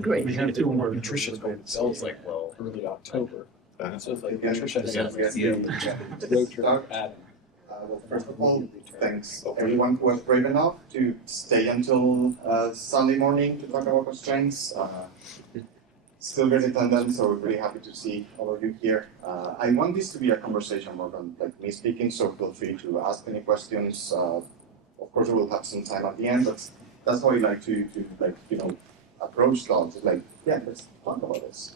Great. We have two more nutrition goals. Sounds like, well, early October. So it's like Nutrition is Well, first of all, thanks everyone who was brave enough to stay until Sunday morning to talk about constraints. Still great attendance, so we're really happy to see all of you here. I want this to be a conversation more than like me speaking, so feel free to ask any questions. Of course, we will have some time at the end, but that's how I like to like, you know, approach thoughts. It's like, yeah, let's talk about this.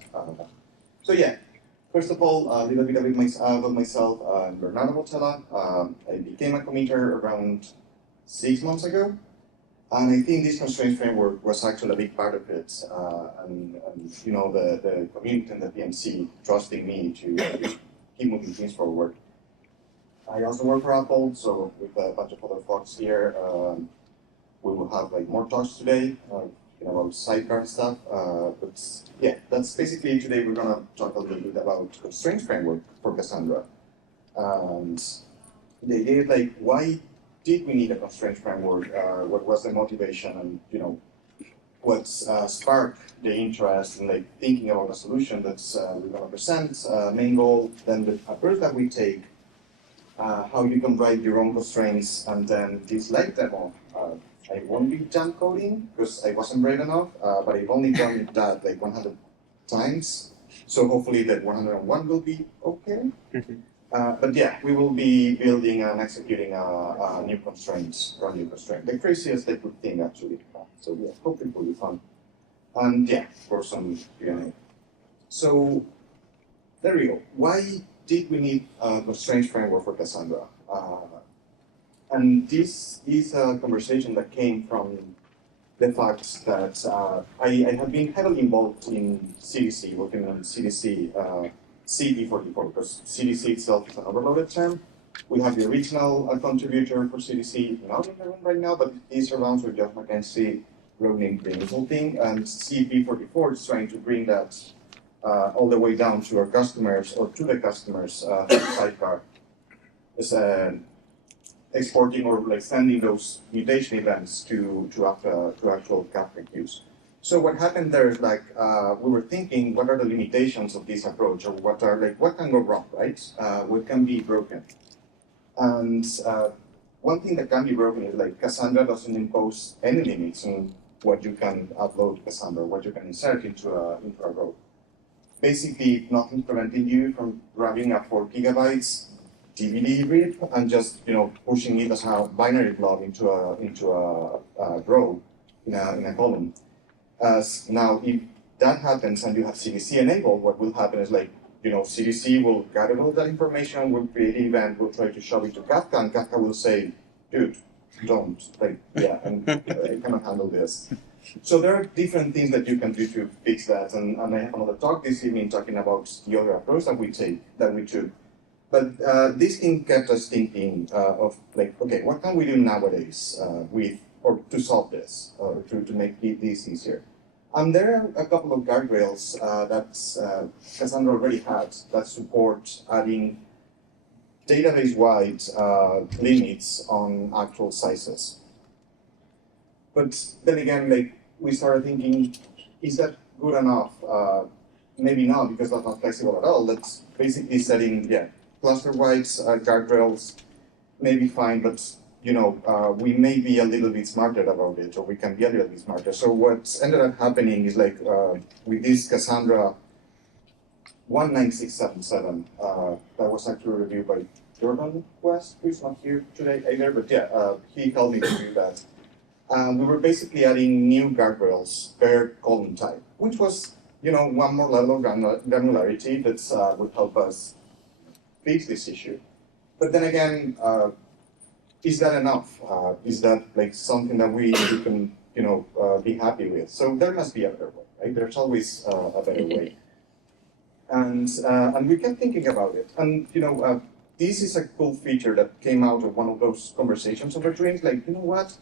So yeah. First of all, a little bit about myself. I'm Bernardo Botella. I became a committer around 6 months ago, and I think this constraint framework was actually a big part of it. And you know, the community and the PMC trusting me to keep moving things forward. I also work for Apple, so with a bunch of other folks here, we will have like more talks today. About sidecar stuff, but yeah, that's basically today we're gonna talk a little bit about constraints framework for Cassandra. And the idea is like, why did we need a constraints framework? What was the motivation, and you know, what sparked the interest in like thinking about a solution that's we're gonna present, main goal, then the approach that we take, how you can write your own constraints, and then this live demo. I won't be jump coding because I wasn't brave enough, but I've only done that like 100 times. So hopefully that 101 will be okay. But yeah, we will be building and executing a new constraints, or a new constraint. The craziest I could think actually. So yeah, hopefully it will be fun. And yeah, for some Q&A. So there we go. Why did we need a constraints framework for Cassandra? And this is a conversation that came from the fact that I have been heavily involved in CDC, working on CDC CP44, because CDC itself is an overloaded term. We have the original contributor for CDC not in the room right now, but he's around, so Jeff McKenzie running the whole thing, and CP44 is trying to bring that all the way down to our customers, or to the customers sidecar. Exporting or like sending those mutation events to actual Kafka queues. So what happened there is like we were thinking, what are the limitations of this approach, or what can go wrong, right? What can be broken? And one thing that can be broken is like Cassandra doesn't impose any limits on what you can upload to Cassandra, what you can insert into a row. Basically, nothing's preventing you from grabbing a 4 gigabytes DVD read and just pushing it as a binary blob into a row in a column. As now, if that happens and you have CDC enabled, what will happen is like CDC will gather all that information, will create an event, will try to shove it to Kafka, and Kafka will say, "Dude, don't and I cannot handle this." So there are different things that you can do to fix that, and I have another talk this evening talking about the other approach that we took. But this thing kept us thinking of like, okay, what can we do nowadays to solve this, or to make this easier? And there are a couple of guardrails that Cassandra already had that support adding database-wide limits on actual sizes. But then again, like we started thinking, is that good enough? Maybe not, because that's not flexible at all. That's basically setting, cluster-wide guardrails may be fine, but we may be a little bit smarter about it, or we can be a little bit smarter. So what's ended up happening is like with this Cassandra 19677, that was actually reviewed by Jordan West, who's not here today either, but he helped me to do that. We were basically adding new guardrails per column type, which was one more level of granularity that would help us fix this issue. But then again, is that enough? Is that like something that we can be happy with? So there must be a better way, right? There's always a better way. And we kept thinking about it. And this is a cool feature that came out of one of those conversations over drinks. Like, what?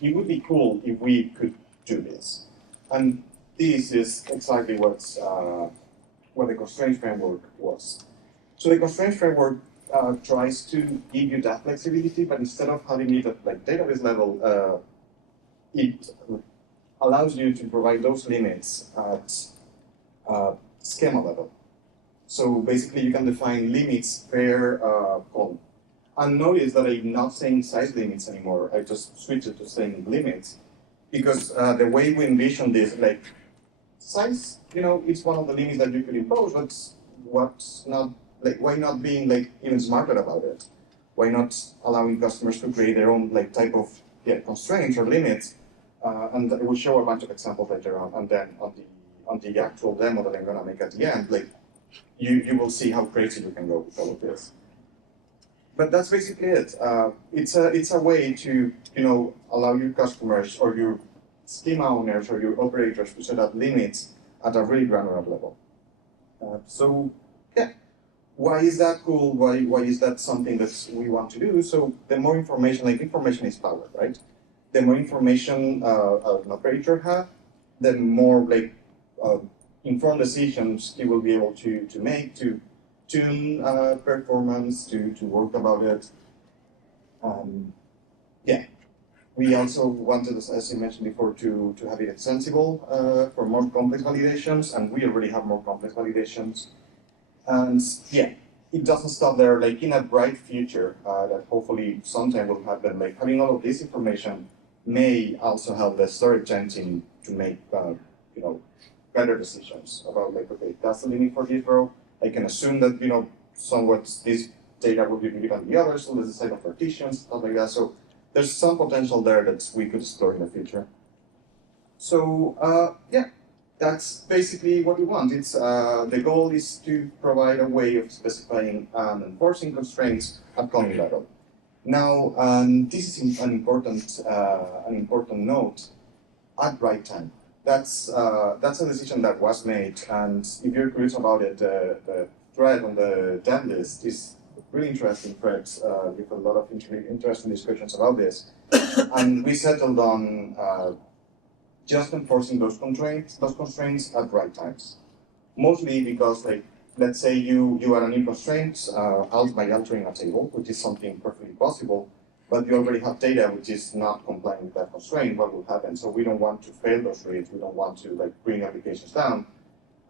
It would be cool if we could do this. And this is exactly what the constraint framework was. So the constraint framework tries to give you that flexibility, but instead of having it at like database level, it allows you to provide those limits at schema level. So basically, you can define limits per column. And notice that I'm not saying size limits anymore. I just switched it to saying limits, because the way we envision this, like size, it's one of the limits that you could impose. But what's not like? Why not being like even smarter about it? Why not allowing customers to create their own like type of constraints or limits? And we'll show a bunch of examples later on. And then on the actual demo that I'm gonna make at the end, like you will see how crazy you can go with all of this. But that's basically it. It's a way to allow your customers or your schema owners or your operators to set up limits at a really granular level. So yeah, why is that cool? Why is that something that we want to do? So the more information, like information is power, right? The more information an operator has, the more like informed decisions he will be able to make to tune performance, to work about it. Yeah, we also wanted, as you mentioned before, to have it extensible for more complex validations, and we already have more complex validations. And yeah, it doesn't stop there. Like in a bright future that hopefully sometime will happen, like having all of this information may also help the storage engine to make better decisions about like, okay, that's the limit for this row. I can assume that somewhat this data will be bigger than the others, so let's decide on partitions, stuff like that. So there's some potential there that we could explore in the future. So yeah, that's basically what we want. It's the goal is to provide a way of specifying and enforcing constraints at column level. Now, this is an important note at write time. That's a decision that was made, and if you're curious about it, the thread on the dev list is really interesting thread with a lot of interesting discussions about this. And we settled on just enforcing those constraints at write times. Mostly because, like, let's say you add a new constraint by altering a table, which is something perfectly possible, but you already have data which is not complying with that constraint. What will happen? So we don't want to fail those reads. We don't want to bring applications down,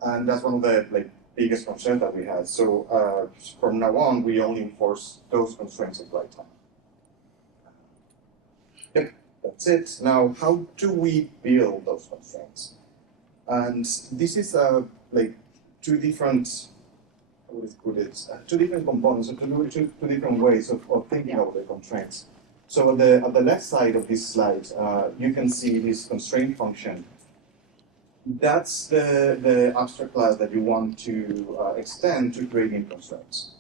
and that's one of the biggest concerns that we had. So from now on, we only enforce those constraints at write time. Yep, that's it. Now, how do we build those constraints? And this is two different. How would I put it? Two different components, two different ways of thinking about the constraints. So at the left side of this slide, you can see this constraint function. That's the abstract class that you want to extend to creating constraints.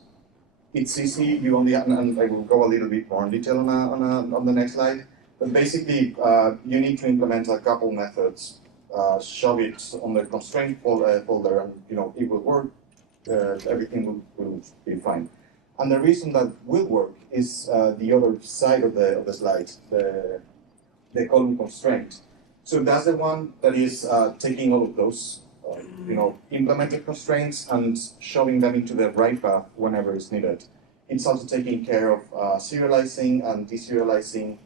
It's easy. You only have, and I will go a little bit more in detail on the next slide. But basically, you need to implement a couple methods. Shove it on the constraint folder, and it will work. Everything will be fine. And the reason that will work is the other side of the slide, the column constraint. So that's the one that is taking all of those, implemented constraints and shoving them into the right path whenever it's needed. It's also taking care of serializing and deserializing,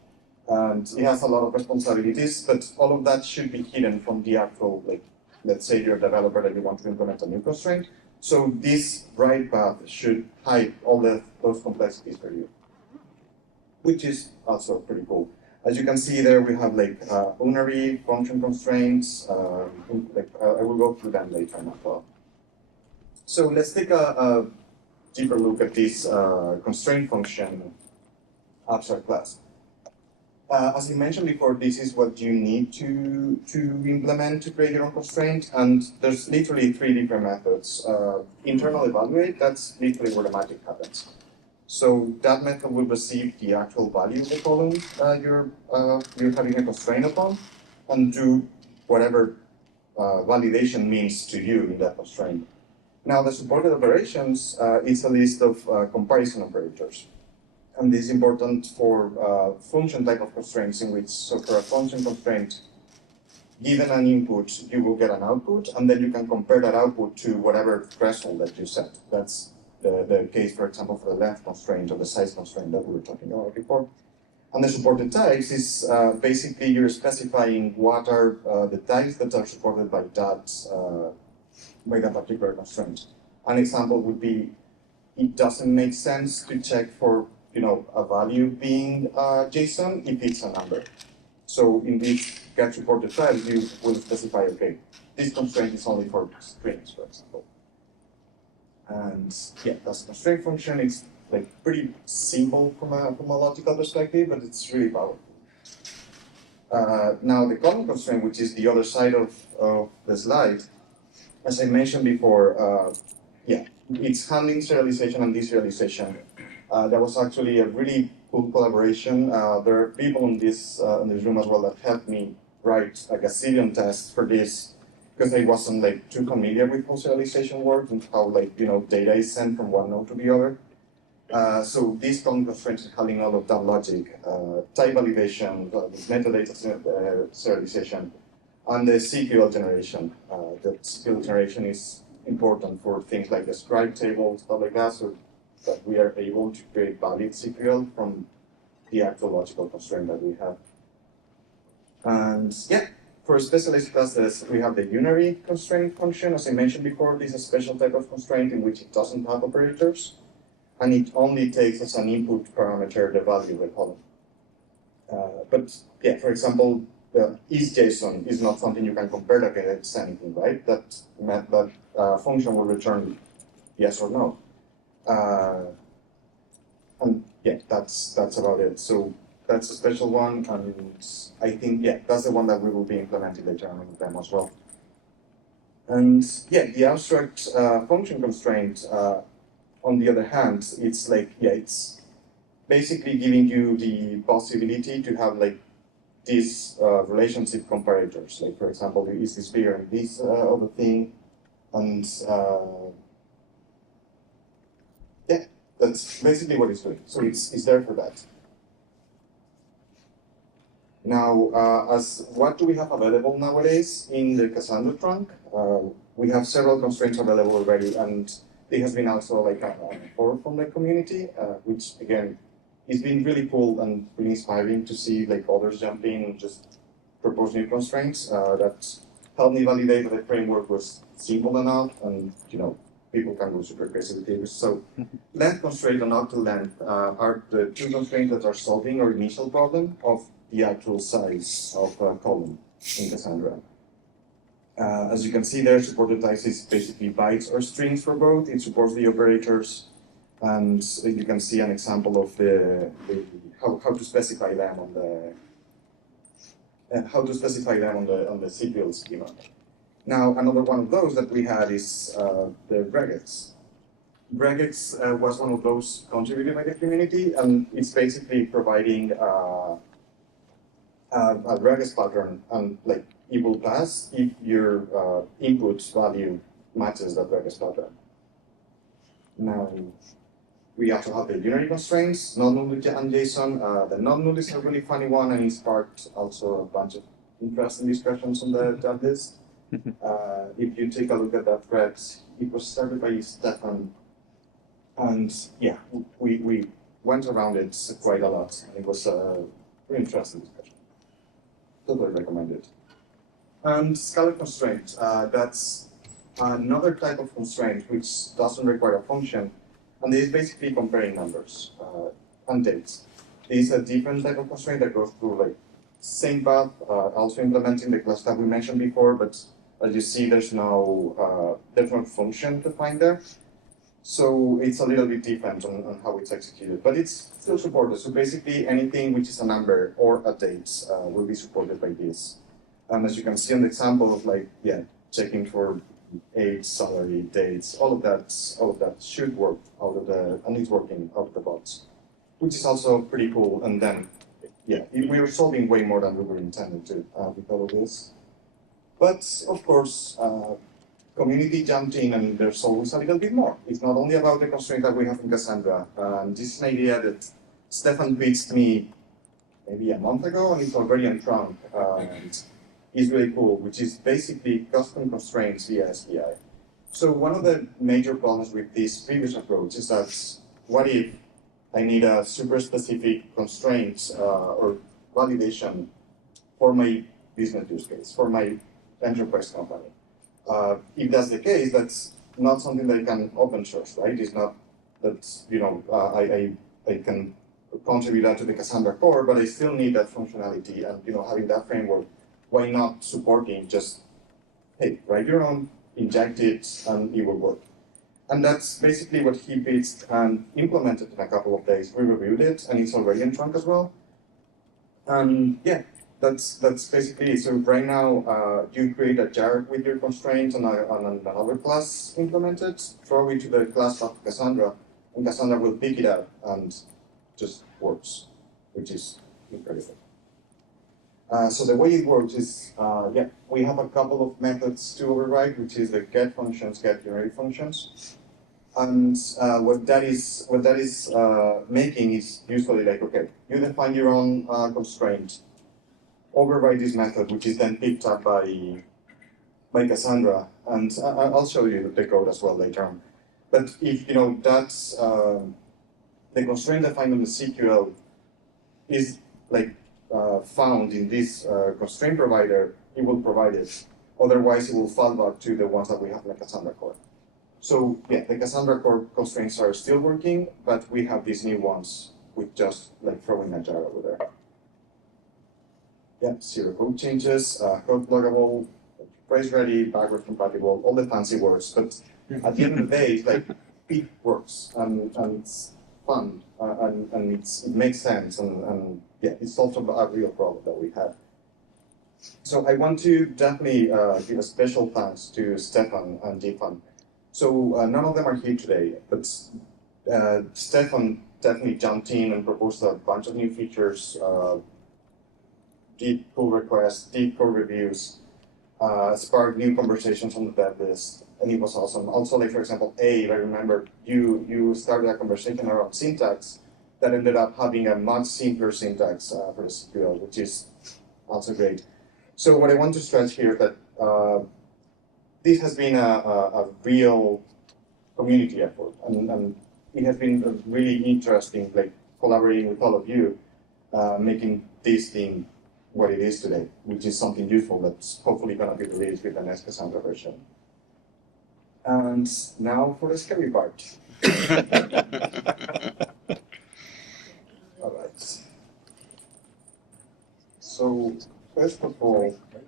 and it has a lot of responsibilities, but all of that should be hidden from the actual, let's say you're a developer that you want to implement a new constraint. So this right path should hide all those complexities for you, which is also pretty cool. As you can see there, we have unary function constraints. I will go through them later as well. So let's take a deeper look at this constraint function abstract class. As I mentioned before, this is what you need to implement to create your own constraint, and there's literally three different methods. Internal evaluate, that's literally where the magic happens. So that method will receive the actual value of the column you're having a constraint upon, and do whatever validation means to you in that constraint. Now the supported operations is a list of comparison operators. And this is important for function type of constraints, in which, so for a function constraint, given an input, you will get an output, and then you can compare that output to whatever threshold that you set. That's the case, for example, for the length constraint or the size constraint that we were talking about before. And the supported types is basically you're specifying what are the types that are supported by that particular constraint. An example would be, it doesn't make sense to check for a value being JSON if it's a number. So in this get supported type, you will specify, okay, this constraint is only for strings, for example. And yeah, that's a constraint function. It's like pretty simple from a logical perspective, but it's really powerful. Now the column constraint, which is the other side of the slide, as I mentioned before, yeah, it's handling serialization and deserialization. That was actually a really cool collaboration. There are people in this room as well that helped me write like a Gaussian test for this, because I wasn't like too familiar with how serialization works and how data is sent from one node to the other. So this column constraint is handling all of that logic, type validation, metadata serialization, and the CQL generation. The CQL generation is important for things like the scribe table, stuff like that, so that we are able to create valid CQL from the actual logical constraint that we have. And yeah, for specialized classes, we have the unary constraint function. As I mentioned before, this is a special type of constraint in which it doesn't have operators, and it only takes as an input parameter the value of the column. But yeah, for example, is JSON is not something you can compare against anything, right? That function will return yes or no. And yeah, that's about it. So that's a special one, and I think that's the one that we will be implementing later on with them as well. And yeah, the abstract function constraint, on the other hand, it's like it's basically giving you the possibility to have like these relationship comparators. Like for example, is this bigger than this other thing, and yeah, that's basically what it's doing. So it's there for that. Now, as what do we have available nowadays in the Cassandra trunk? We have several constraints available already, and it has been also like a support from the community, which again, it's been really cool and really inspiring to see like others jump in and just propose new constraints that helped me validate that the framework was simple enough, and people can go super crazy with it. So length constraint and octal length are the two constraints that are solving our initial problem of the actual size of a column in Cassandra. As you can see there, supported types is basically bytes or strings for both. It supports the operators, and you can see an example of how to specify them on the CPL schema. Now, another one of those that we had is the regex. Regex was one of those contributed by the community, and it's basically providing a regex pattern, and like it will pass if your input value matches that regex pattern. Now, we also have the unary constraints, non-null and JSON. The non-null is a really funny one, and it sparked also a bunch of interesting discussions on the chat list. If you take a look at that thread, it was started by Stefan, and yeah, we went around it quite a lot, and it was a very interesting discussion. Totally recommend it. And scalar constraint, that's another type of constraint which doesn't require a function, and it is basically comparing numbers and dates. It is a different type of constraint that goes through like same path, also implementing the class that we mentioned before, but as you see, there's no function to find there. So it's a little bit different on how it's executed, but it's still supported. So basically anything which is a number or a date will be supported by this. And as you can see on the example of like, checking for age, salary, dates, all of that should work and it's working out of the box, which is also pretty cool. And then, we were solving way more than we were intended to with all of this. But of course, community jumped in and there's always a little bit more. It's not only about the constraint that we have in Cassandra. This is an idea that Stefan pitched me maybe a month ago, and it's already on trunk. Is really cool, which is basically custom constraints via SPI. So one of the major problems with this previous approach is that what if I need a super specific constraint or validation for my business use case, for my enterprise company. If that's the case, that's not something that I can open source, right? It's not that, I can contribute that to the Cassandra core, but I still need that functionality and, having that framework. Why not supporting just, hey, write your own, inject it, and it will work. And that's basically what he pitched and implemented in a couple of days. We reviewed it, and it's already in trunk as well. And yeah, that's basically it. So right now, you create a jar with your constraints and another class implemented, throw it to the class of Cassandra, and Cassandra will pick it up and just works, which is incredible. So the way it works is, we have a couple of methods to override, which is the get functions, get generic functions. And what that is making is usually like, okay, you define your own constraint, override this method, which is then picked up by Cassandra, and I'll show you the code as well later on. But if that's the constraint defined on the CQL is like found in this constraint provider, it will provide it. Otherwise, it will fall back to the ones that we have in the Cassandra core. So yeah, the Cassandra core constraints are still working, but we have these new ones with just like throwing a jar over there. Yeah, zero code changes, code pluggable, price ready, backward compatible, all the fancy words. But at the end of the day, it's like it works and it's fun and it makes sense and yeah, it solves a real problem that we had. So I want to definitely give a special thanks to Stefan and Deepan. So none of them are here today, but Stefan definitely jumped in and proposed a bunch of new features, deep pull requests, deep code reviews, sparked new conversations on the dev list, and it was awesome. Also, like for example, I remember you started a conversation around syntax that ended up having a much simpler syntax for SQL, which is also great. So what I want to stress here is that this has been a real community effort, and it has been really interesting, like collaborating with all of you, making this thing what it is today, which is something useful that's hopefully going to be released with the next Cassandra version. And now for the scary part. All right. So first of all, I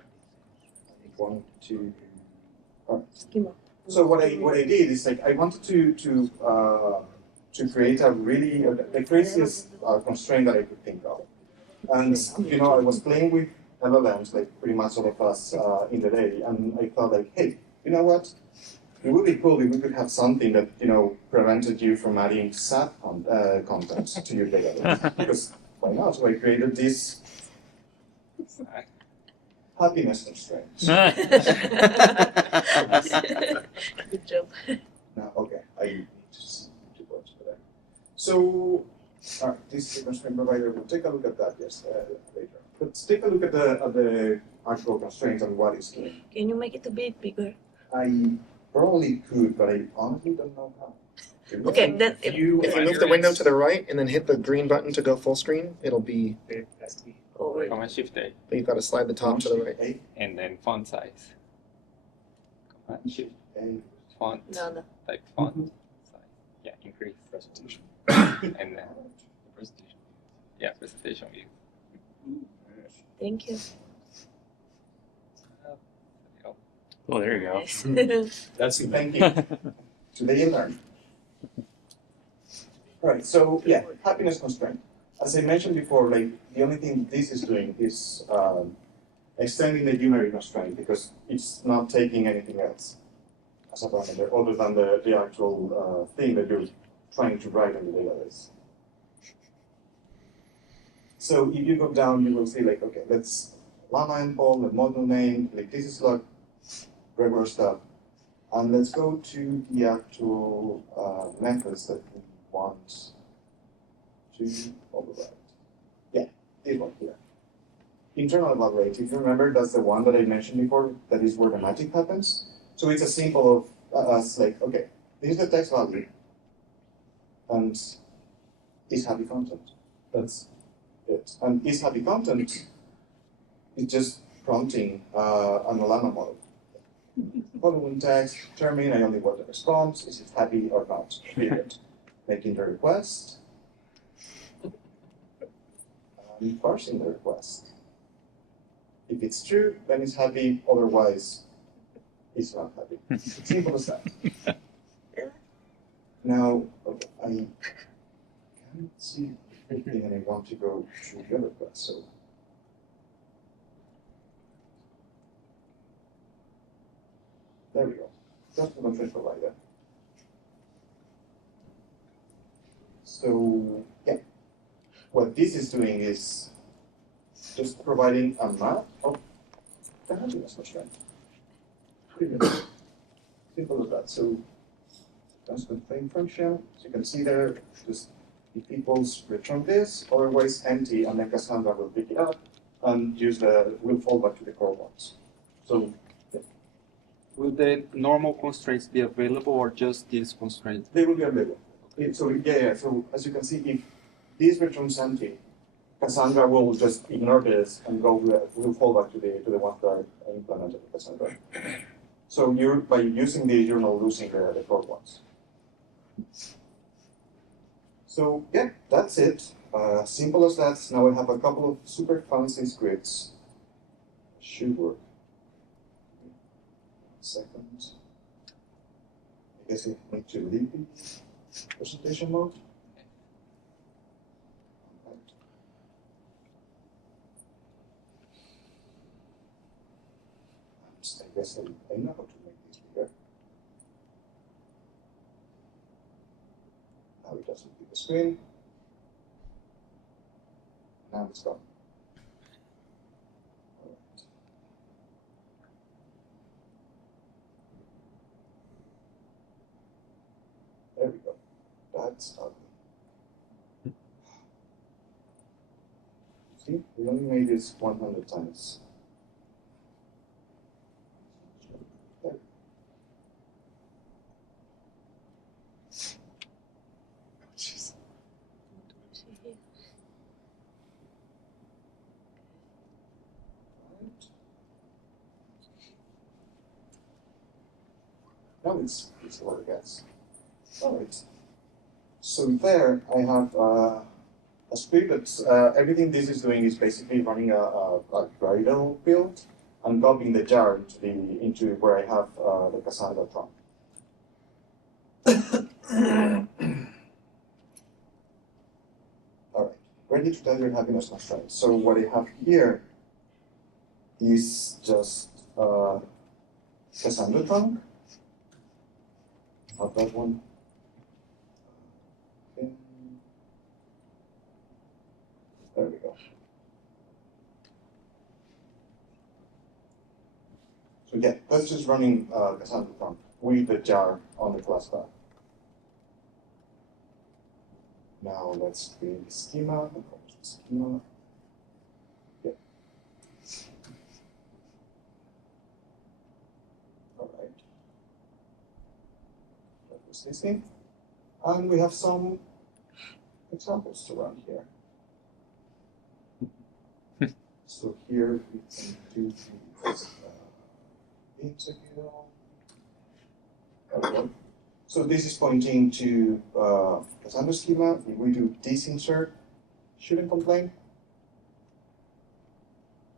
want to. Schema. So what I did is like I wanted to create a really the craziest constraint that I could think of. And I was playing with LLMs, like pretty much all of us in the day, and I thought like, hey, you know what? It would be cool if we could have something that prevented you from adding sad content to your database. Because why not? So I created this happiness constraint. Good job. Now, okay, I need to see 2 words for that. So. This constraint provider, we'll take a look at that later. Let's take a look at the actual constraints and what it's doing. Can you make it a bit bigger? I probably could, but I honestly don't know how. Okay, then If you move the window to the right and then hit the green button to go full screen, it'll be. over. Command Shift A, But you've got to slide the top to the right. and then font size. Command Shift font No. type font size. Yeah, increase presentation. And then presentation. Yeah, presentation view. Thank you. Oh, there you go. Nice. That's Thank you. Today you learn. All right, so yeah, happiness constraint. As I mentioned before, like the only thing this is doing is extending the unary constraint because it's not taking anything else as a parameter other than the actual thing that you're trying to write in the database. So if you go down, you will see like, okay, let's llama endpoint, the module name, like this is like regular stuff. And let's go to the actual methods that we want to override. Yeah, this one here. Internal evaluate, if you remember, that's the one that I mentioned before, that is where the magic happens. So it's a simple of us like, okay, this is the text value. And is happy content. That's it. And is happy content is just prompting an Olama model. Following text, determine I only want the response, is it happy or not, period. Making the request, and parsing the request. If it's true, then it's happy, otherwise, it's not happy. Simple as that. Now, I can't see anything and I want to go to the other class, so. There we go. That's the content provider. So, yeah. What this is doing is just providing a map of the happiness measurement. Simple as that. So, that's the main function. So you can see there, just if equals return this, otherwise empty, and then Cassandra will pick it up and will fall back to the core ones. So, yeah. Will the normal constraints be available or just these constraints? They will be available. So as you can see, if this returns empty, Cassandra will just ignore this and will fall back to the ones that are implemented in Cassandra. So by using these, you're not losing the core ones. So yeah, that's it. Simple as that. Now I have a couple of super fancy scripts. Should work. Second. I guess I need to leave the presentation mode. I guess I know how to make this bigger. Now it doesn't leave the screen. Now it's gone. There we go. That's ugly. See, we only made this 100 times. There. Jeez. Now it's what it gets. Alright. So there I have a script that everything this is doing is basically running a guardrail build and copying the jar into where I have the Cassandra prompt. Alright, ready to tell your happiness constraint. So what I have here is just Cassandra trunk. Not that one. There we go. So yeah, that's just running Cassandra prompt with the jar on the class bar. Now let's create the schema. Schema. Yeah. All right. That was this thing. And we have some examples to run here. So here we can do the integral. Okay. So this is pointing to Cassandra schema. If we do this insert, shouldn't complain.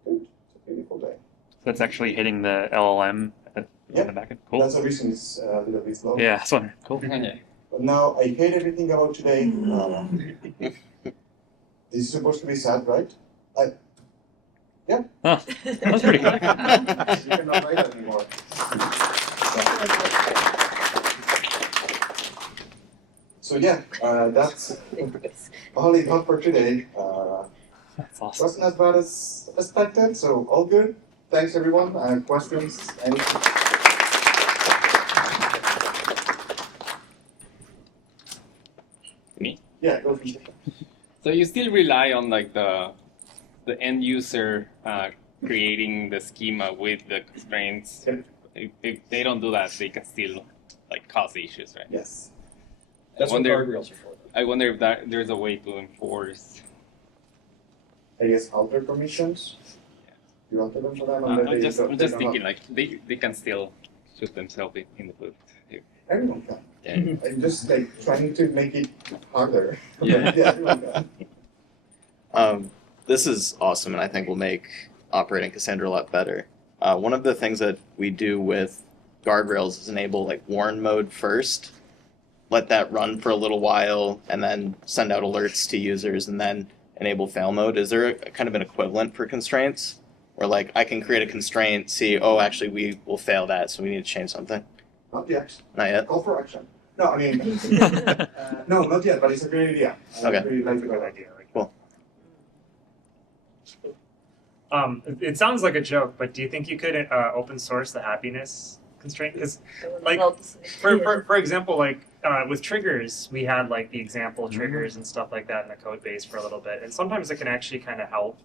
Good. It's a beautiful day. That's actually hitting the LLM on the backend. Cool. That's the reason it's a little bit slow. Yeah, that's wondering. Cool. Yeah. But now I hate everything about today. This is supposed to be sad, right? Yeah. Huh. That's pretty good. You cannot write that anymore. So yeah, that's all I got for today. That's awesome. Wasn't as bad as expected, so all good. Thanks everyone. Questions? Anything? Me? Yeah, go for it. So you still rely on like the end user creating the schema with the constraints. Yep. If they don't do that, they can still like cause issues, right? Yes. That's what guardrails are for. I wonder if there's a way to enforce. I guess alter permissions. You alter them for them, and then I'm just they don't thinking like they can still shoot themselves in the foot. everyone can. Yeah. I'm just like trying to make it harder. Yeah. Yeah, everyone can. This is awesome, and I think will make operating Cassandra a lot better. One of the things that we do with guardrails is enable like warn mode first, let that run for a little while, and then send out alerts to users, and then enable fail mode. Is there a kind of an equivalent for constraints? Where like I can create a constraint, see, oh, actually we will fail that, so we need to change something. Not yet. Not yet. Call for action. No, I mean, no, not yet, but it's a great idea. Okay. I really like the Good idea. idea. Like Cool. it sounds like a joke, but do you think you could open source the happiness constraint? Because like, for example, like with triggers, we had like the example triggers and stuff like that in the code base for a little bit, and sometimes it can actually kind of help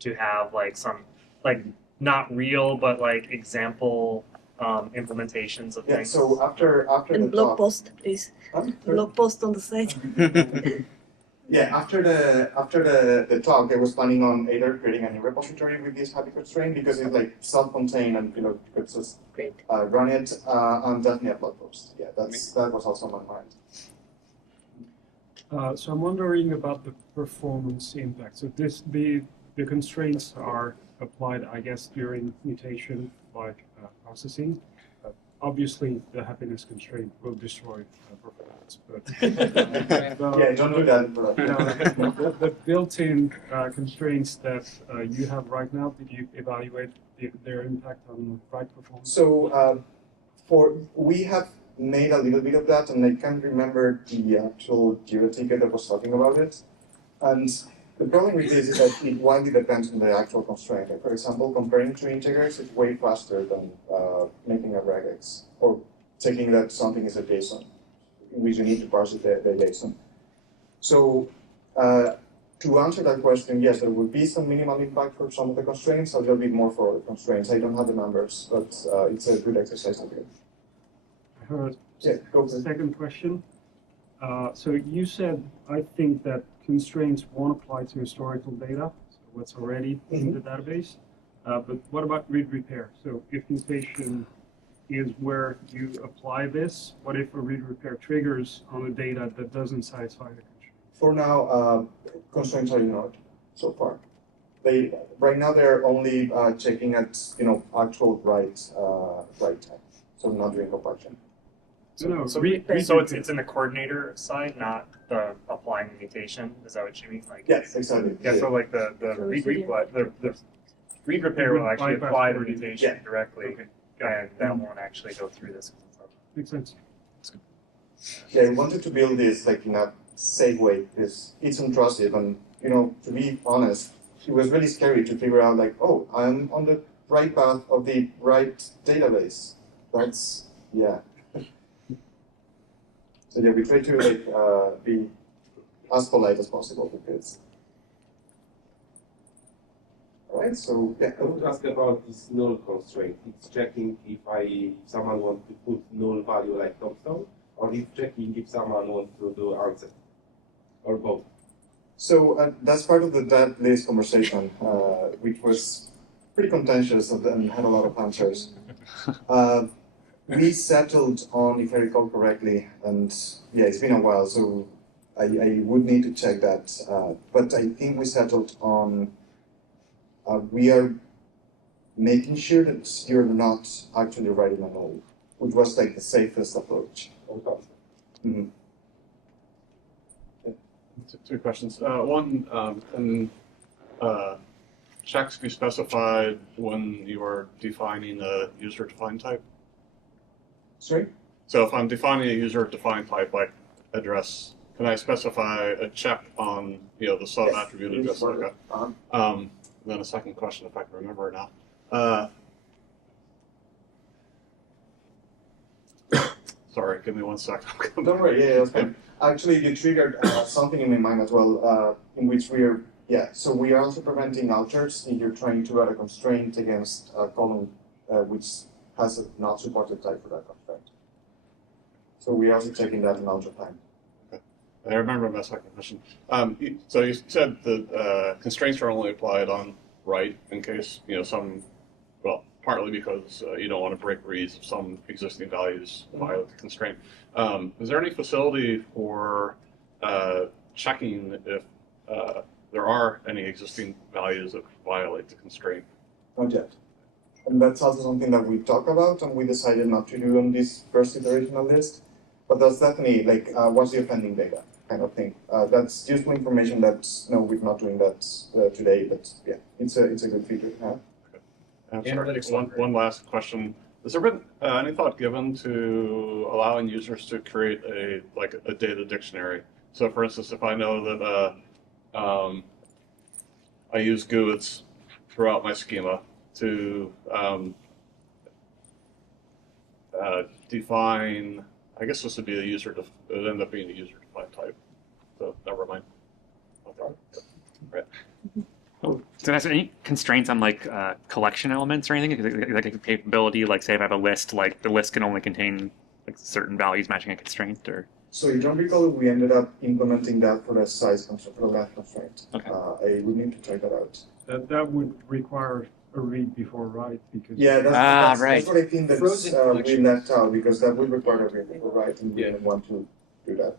to have like some like not real but like example implementations of Yeah. things. So after And the blog talk, post, please. Huh? Blog post on the site. Yeah, after the talk, I was planning on either creating a new repository with this happy constraint because it's like self-contained and you could just Great. run it and definitely a blog post. Yeah, that was also on my mind. So I'm wondering about the performance impact. So the constraints are applied, I guess, during mutation like processing. Obviously, the happiness constraint will destroy performance, but Yeah, don't do that. the built-in constraints that you have right now, did you evaluate their impact on write performance? So we have made a little bit of that, and I can't remember the actual Jira ticket that was talking about it. And the problem with this is that it widely depends on the actual constraint. Like for example, comparing two integers is way faster than making a regex or taking that something is a JSON, in which you need to parse the JSON. So to answer that question, yes, there will be some minimal impact for some of the constraints, a little bit more for other constraints. I don't have the numbers, but it's a good exercise to do. I heard Yeah, go for it. second question. So you said, I think that constraints won't apply to historical data, so what's already in the database. But what about read repair? So if mutation is where you apply this, what if a read repair triggers on the data that doesn't satisfy the constraint? For now, constraints are ignored so far. Right now they're only checking at actual write time, so not doing compaction. No, So read it's repair. in the coordinator side, not the applying the mutation. Is that what you mean? Like Yes, exactly. yeah. So like the read repair will actually Bypass apply the coordinator. mutation Yeah. directly, Okay. and that won't actually go through this. Makes sense. Yeah, I wanted to build this like in a safe way because it's intrusive, and to be honest, it was really scary to figure out like, oh, I'm on the right path of the right database. That's yeah. So yeah, we try to be as polite as possible with kids. All right, so yeah. I want to ask about this null constraint. It's checking if someone wants to put null value like tombstone, or it's checking if someone wants to do answer, or both. So that's part of the that list conversation, which was pretty contentious and had a lot of answers. We settled on, if I recall correctly, and yeah, it's been a while, so I would need to check that. But I think we settled on we are making sure that you're not actually writing a null, which was like the safest approach. Mm-hmm. Two questions. One, can checks be specified when you are defining a user-defined type? Sorry? So if I'm defining a user-defined type like address, can I specify a check on the sub-attribute address? Okay. Then a second question, if I can remember it now. Sorry, give me 1 second. Don't worry, yeah, that's fine. Actually, you triggered something in my mind as well, in which so we are also preventing alters if you're trying to add a constraint against a column which has a not supported type for that constraint. So we are also checking that in alter time. I remember my second question. So you said that constraints are only applied on write in case partly because you don't want to break reads if some existing values violate the constraint. Is there any facility for checking if there are any existing values that violate the constraint? Not yet. And that's also something that we talk about, and we decided not to do on this first iterational list. But that's definitely like what's the offending data kind of thing. That's useful information that we're not doing that today, but yeah, it's a good feature to have. Analytics. One last question. Has there been any thought given to allowing users to create a data dictionary? So, for instance, if I know that I use GUIDs throughout my schema to define, I guess this would be it would end up being a user-defined type. So, never mind. Okay. Right. Oh, so that's any constraints on collection elements or anything? Like a capability, like say if I have a list, like the list can only contain certain values matching a constraint, or. So you don't recall we ended up implementing that for the size constraint, for the length constraint. Okay. I would need to check that out. That would require a read before write because Yeah, that's what I think that Frozen we left out because that would require a read before write, and we didn't want to do that.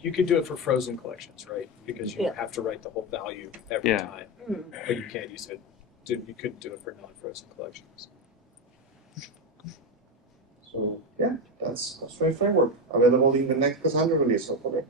You could do it for frozen collections, right? Because you Yeah. have to write the whole value every Yeah. time, Mm. but you can't use it. You couldn't do it for non-frozen collections. So yeah, that's constraint framework available in the next Cassandra release, hopefully.